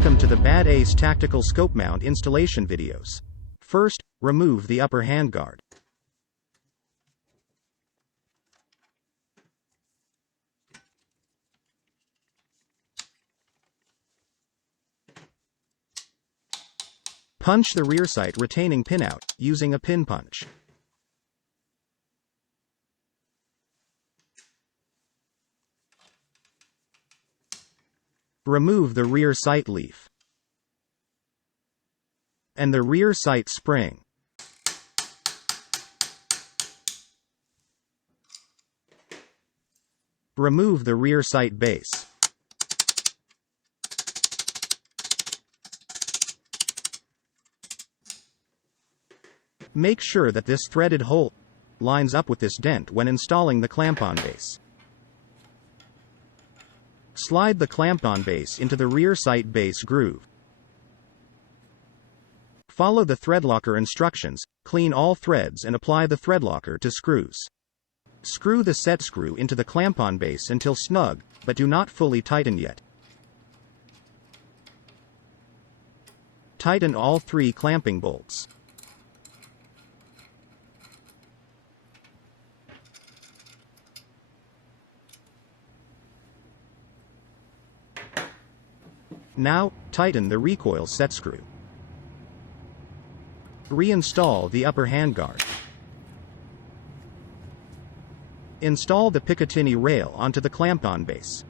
Welcome to the Badace tactical scope mount installation videos. First, remove the upper handguard. Punch the rear sight retaining pin out, using a pin punch. Remove the rear sight leaf and the rear sight spring. Remove the rear sight base. Make sure that this threaded hole lines up with this dent when installing the clamp-on base. Slide the clamp-on base into the rear sight base groove. Follow the thread locker instructions, clean all threads and apply the thread locker to screws. Screw the set screw into the clamp-on base until snug, but do not fully tighten yet. Tighten all 3 clamping bolts. Now, tighten the recoil set screw. Reinstall the upper handguard. Install the Picatinny rail onto the clamp-on base.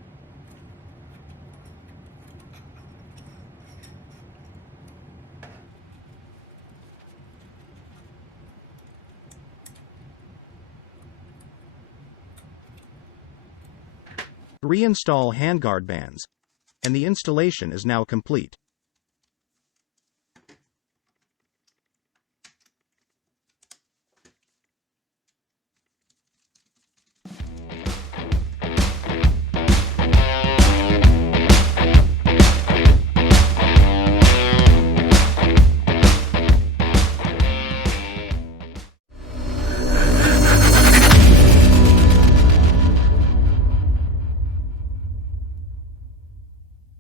Reinstall handguard bands, and the installation is now complete.